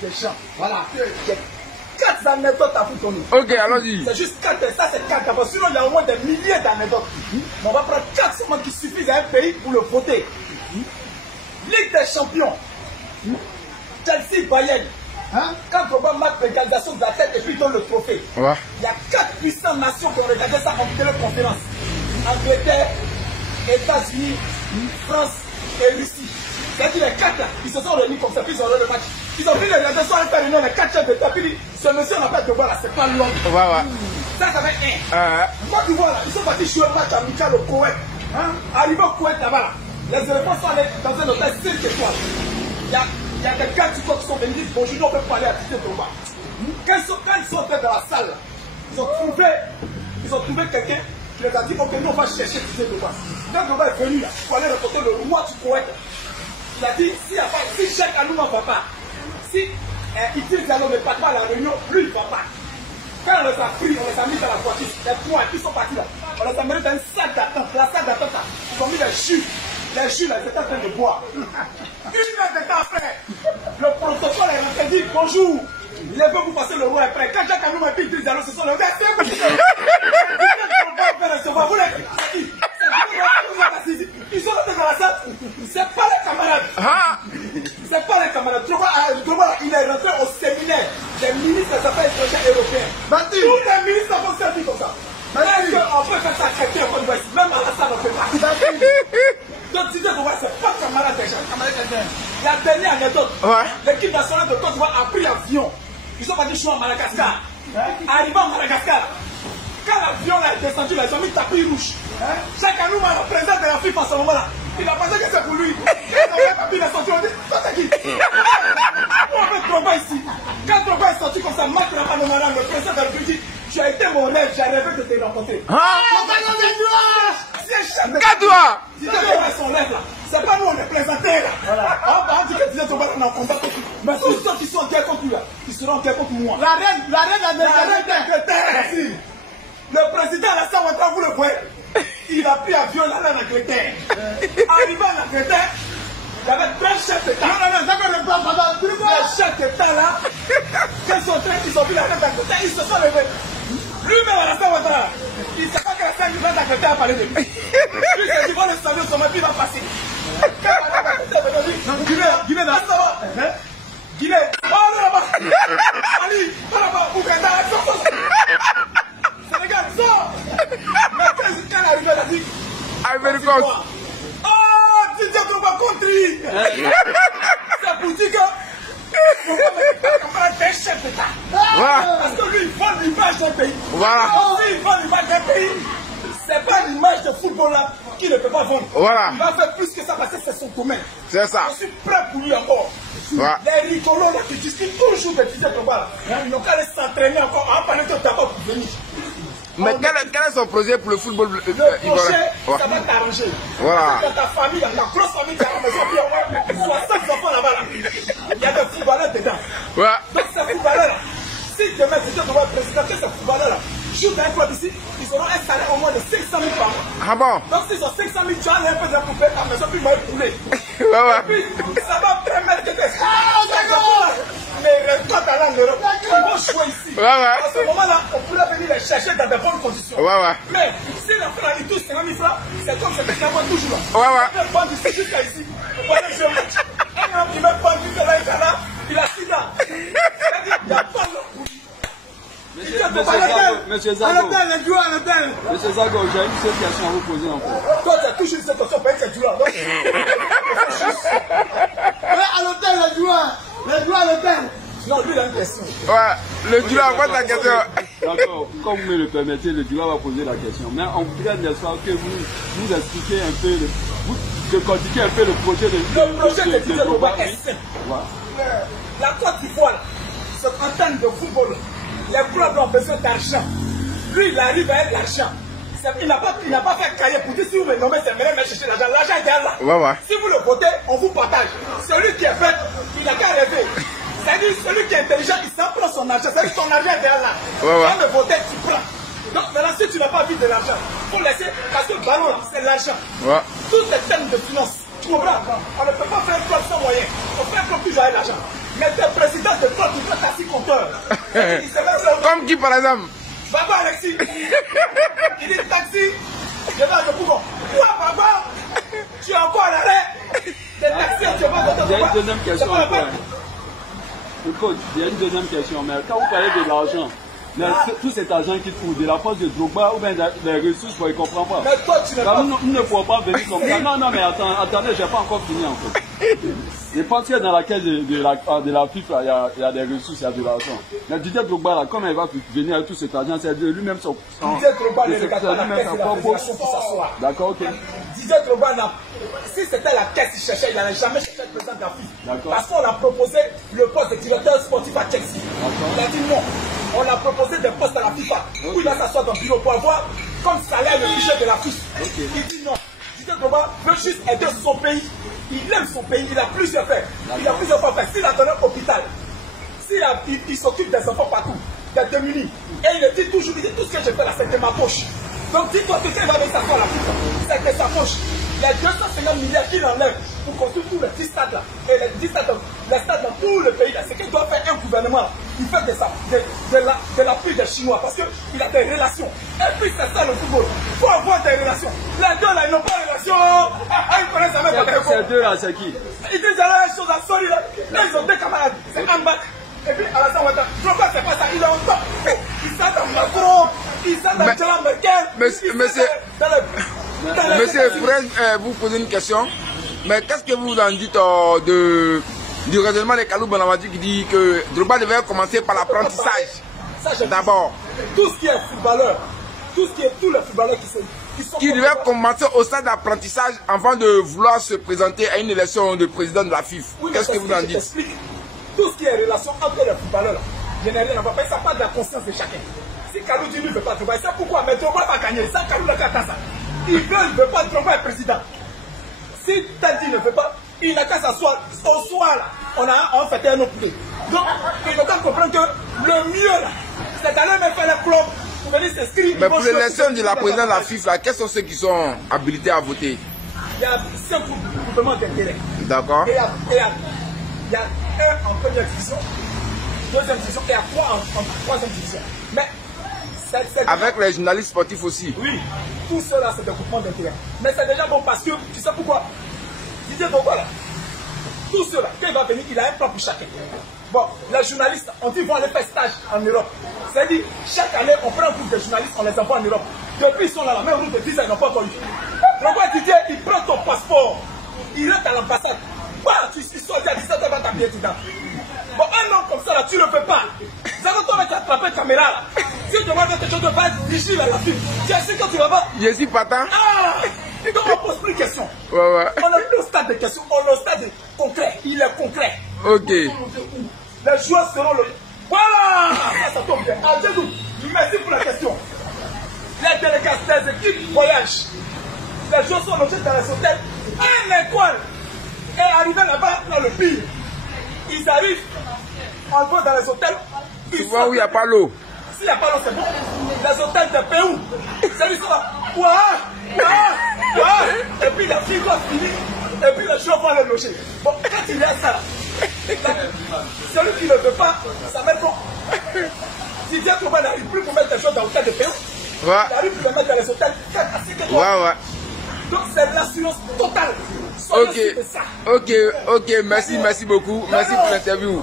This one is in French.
des champs. Voilà. J'ai 4 anecdotes à vous donner. Ok, allons-y. C'est juste 4, ça c'est 4 d'abord. Sinon, il y a au moins des milliers d'anecdotes. Mais on va prendre 4 seulement qui suffisent à un pays pour le voter. Ligue des champions. Chelsea, Bayern. Quand Drogba marque l'égalisation de la tête et puis donne le trophée. Ouais. Il y a 4 puissantes nations qui ont regardé ça en téléconférence. Angleterre, États-Unis, France et Russie. C'est-à-dire les 4 là, ils se sont réunis comme ça, puis ils ont regardé le match. Ils ont vu les réunions avec les 4 chefs d'État, puis ce monsieur on appelle Drogba là, c'est pas long. Ouais. Ça fait 1. Moi tu vois là, ils sont partis jouer un match amical au Koweït. Arrivé au Koweït là-bas là, les éléphants sont allés dans un hôtel 5 étoiles. Il y a des gars qui sont venus dire bonjour, nous on peut parler à Didier Drogba. Quand ils sont entrés dans la salle, ils ont trouvé quelqu'un qui les a dit ok, nous on va chercher Didier Drogba. Quand Drogba est venu là, pour aller rencontrer le roi du Koweït, il a dit si Cheikh Alouma ne va pas, si Idriss Diallo ne part pas à la réunion, lui il ne va pas. Quand on les a pris, on les a mis dans la voiture, les trois qui sont partis là, on les a mis dans une salle d'attente. La salle d'attente là, ils ont mis les jus. Les jus là, ils étaient en train de boire. Une heure de temps après, le protocole est rentré dit bonjour. Levez-vous passer le roi est prêt. Quand Jacques Alouma et puis Idriss Diallo se sont levés, c'est vous qui recevoir. Vous l'avez dit. Ils sont rentrés dans la salle. C'est pas les camarades. C'est pas les camarades. Drogba, il est rentré au séminaire des ministres des Affaires étrangères européens. Tous les ministres vont servir comme ça. Est-ce qu'on peut faire ça à quelqu'un comme West? Même à la salle, on ne peut pas. Donc, Didier Drogba, c'est pas camarade des gens. La dernière anecdote, l'équipe nationale de Côte d'Ivoire a pris l'avion. Ils sont partis jouer à Madagascar. Arrivant à Madagascar, quand l'avion est descendu, ils ont mis tapis rouge. Cheikh Alouma, le président de la FIFA, à ce moment-là, il a pensé que c'est pour lui. Il est sorti, on dit, toi t'es qui? On fait Drogba ici. Quand Drogba est sorti comme ça, Marc Rapanoumaran, le président de la République, tu as été mon rêve, j'ai rêvé de te rencontrer. Gadoua! Didier Drogba est son rêve là. C'est pas nous, on est présentés là. On dit que Didier Drogba est en combat contre lui. Mais tous ceux qui sont en guerre contre lui, ils seront en guerre contre moi. La reine d'Angleterre. Le président Alassane Ouattara, vous le voyez, il a pris avion là en Angleterre. Arrivé en Angleterre, il y avait 13 chefs d'État. Les chefs d'État là, quand ils sont entrés, ils ont vu la reine d'Angleterre, ils se sont levés. Lui-même Alassane Ouattara, il ne sait pas que la reine d'Angleterre a parlé de lui. Lui, il s'est dit, va le saluer au sommet, puis il va passer. Quand la reine d'Angleterre est venue, Guinée, là, ça va. Guinée, oh là-bas. Ali, là-bas, Ouganda, Sénégal, sort. Mais quand il est arrivé, il a dit, oh, Didier Drogba contre lui. C'est pour dire que des chefs d'État. Parce que lui, il vend l'image d'un pays. S'il vend l'image d'un pays, c'est pas l'image de football là qu'il ne peut pas vendre. Il va faire plus que ça parce que c'est son domaine. C'est ça. Je suis prêt pour lui encore. Les rigolos là qui discutent toujours de Didier Drogba, ils n'ont qu'à aller s'entraîner encore. On va parler de d'abord pour venir. Mais quel est son projet pour le football ivoirien? Ça va t'arranger. Dans ta famille, dans ta grosse famille, tu as la maison, il y a 60 enfants là-bas. Il y a des footballeurs dedans. Donc ces footballeurs-là, si demain Didier Drogba est président, que ces footballeurs-là jouent dans un club ici, ils auront un salaire au moins de 500 000 par mois. Donc s'ils ont 500 000, tu as un peu de pour payer ta maison, puis ils vont pouler. Et puis ça va permettre que mais toi, t'as là en Europe, ils vont jouer ici. À ce moment-là, on pourrait venir les chercher dans de bonnes conditions. Mais si la France a tous 50 000 francs, c'est comme ce que tu as toujours là. On peut vendre ici jusqu'à ici. On va aller jouer un match. Un homme qui veut vendre du là, il a 6 ans. C'est-à-dire qu'il n'y a pas de pour lui. Monsieur Zago, j'ai une seule question à vous poser encore. Toi, tu as toujours cette question, pas que c'est joueur. À l'hôtel, les joueurs à l'hôtel. Non, lui, il a une question. Le joueur, quoi ta question? D'accord, comme vous me le permettez, le joueur va poser la question. Mais on voudrait bien savoir que vous expliquez un peu, vous décortiquez un peu le projet de Didier Drogba est simple. La Côte d'Ivoire, c'est en termes de football. Les clubs ont besoin d'argent. Lui, il arrive avec l'argent. Il n'a pas fait cahier pour dire si vous me nommez, c'est meilleur de chercher l'argent. L'argent est là. Si vous le votez, on vous partage. Celui qui est fait, il n'a qu'à rêver. C'est-à-dire, celui qui est intelligent, il s'en prend son argent. C'est-à-dire, son argent est là. Quand le voter, tu prends. Donc maintenant, si tu n'as pas vu de l'argent, il faut laisser, parce que le ballon, c'est l'argent. Tous les thèmes de finance, tu comprends? On ne peut pas faire un club sans moyen. On fait un club toujours avec l'argent. Mais tu es président de toi, tu dois taxi compteur. Comme qui par exemple? Baba Alexis. Il dit taxi. Je vais à Pougon. Toi, Baba, tu es encore à l'arrêt. Des taxis, tu vas dans ton. Il y a une deuxième question encore. Écoute, il y a une deuxième question. Mais quand vous parlez de l'argent, tout cet argent qui trouve de la force de Drogba ou bien des ressources, je ne comprends pas. Mais toi, tu n'es pas. Nous ne pouvons pas venir comme ça. Non, mais attendez, je n'ai pas encore fini en fait. Je pense que dans la caisse de la FIFA, il y a des ressources, il y a de l'argent. Mais Didier Drogba, là, comment il va venir avec tout cet argent? C'est lui-même son. Didier Drogba ne regarde pas la caisse de la fédération pour s'asseoir. D'accord, ok. Didier Drogba, si c'était la caisse qu'il cherchait, il n'allait jamais chercher le président de la FIFA. Parce qu'on a proposé le poste de directeur sportif à Chelsea. Il a dit non. On a proposé des postes à la FIFA où il va s'asseoir dans le bureau pour avoir comme salaire le budget de la FIFA. Il dit non. Didier Drogba veut juste aider son pays. Il aime son pays, il a plusieurs faits. Il a plusieurs fois fait. S'il a donné un hôpital, il s'occupe des enfants partout, des démunis. Et il dit toujours, il dit tout ce que je fais là, c'est de ma poche. Donc dis-toi que quand il va venir s'asseoir à la FIFA, c'est de sa poche. Les 250 milliards qu'il enlève pour construire tous les 10 stades là, et les 10 stades, les stades dans tout le pays là, c'est qu'il doit faire un gouvernement. Il fait de l'appui des Chinois parce qu'il a des relations. Et puis c'est ça le football. Il faut avoir des relations. Les deux là, ils n'ont pas de relations. Ils connaissent jamais pas de Ces deux là, c'est qui? Ils disent la même chose à Soli là. Là, ils ont deux camarades. C'est Ambak. Et puis Alassane Ouattara. Drogba, c'est pas ça. Il est en top. Il s'en dans Macron. Il s'en dans Angela Merkel. Monsieur Fred, vous posez une question. Mais qu'est-ce que vous en dites du raisonnement de Kalou Bonamadi qui dit que Drogba devait commencer par l'apprentissage d'abord? Tout ce qui est footballeur, tous les footballeurs qui sont qui devait commencer au stade d'apprentissage avant de vouloir se présenter à une élection de président de la FIFA. Oui, qu'est-ce que vous en dites? Tout ce qui est relation entre les footballeurs, je n'ai rien à voir. Ça part de la conscience de chacun. Si Kalou dit lui ne veut pas Drogba, c'est pourquoi? Mais Drogba va gagner. Ça, Kalou n'a qu'à ça. Il ne veut pas Drogba être président. Si Tadi ne veut pas, il n'a qu'à s'asseoir. Au soir, là, on fait un autre prix. Donc, il doit comprendre que le mieux, là, c'est d'aller même faire le club pour venir s'inscrire. Mais pour l'élection de la présidente de la FIFA, quels sont ceux qui sont habilités à voter? Il y a 5 groupements d'intérêt. D'accord. Et il y a un en première division, deuxième division et 3 en troisième division. Mais avec les journalistes sportifs aussi. Oui, tout cela c'est des groupements d'intérêt. Mais c'est déjà bon parce que, tu sais pourquoi? Didier Drogba là, tout cela, quand il va venir, il a un plan pour chacun. Bon, les journalistes, on dit qu'ils vont aller faire stage en Europe. C'est-à-dire, chaque année, on prend un groupe de journalistes, on les envoie en Europe. Depuis, ils sont là, la même route de 10 ans, ils n'ont pas encore eu. Drogba Didier, il prend ton passeport, il rentre à l'ambassade. Voilà, tu sors à 17 ans, va t'appuyer dedans. Bon, un homme comme ça, là, tu ne le fais pas. C'est quand on va t'attraper la caméra, là. Si tu vois quelque chose de pas être vigile à la fille, tu es sûr que tu vas pas. Je suis patent. Ah! Et donc on pose plus de questions. Ouais. On n'est plus au stade de questions, on est au stade de concret. Il est concret. Ok. Les joueurs seront le. Voilà! Ça tombe bien. Adjedou, merci pour la question. Les délégats des équipes voyagent. Les joueurs sont logés dans les hôtels. Un école. Et arrivé là-bas, dans le pire. Ils arrivent, on va dans les hôtels. Tu vois où il n'y a pas l'eau. S'il n'y a pas l'eau, c'est bon. Les hôtels de Pérou. C'est lui ça. Et puis la fille va finir. Et puis le joueur va le loger. Bon, quand il est ça, celui qui ne veut pas, ça met bon. Didier Drogba n'arrive plus pour mettre les joueurs dans l'hôtel de Pérou. Ouais. Il arrive pour les mettre dans les hôtels 4 à 6 étoiles. Ouais. Donc c'est l'assurance totale. Ok, merci beaucoup. Merci pour l'interview.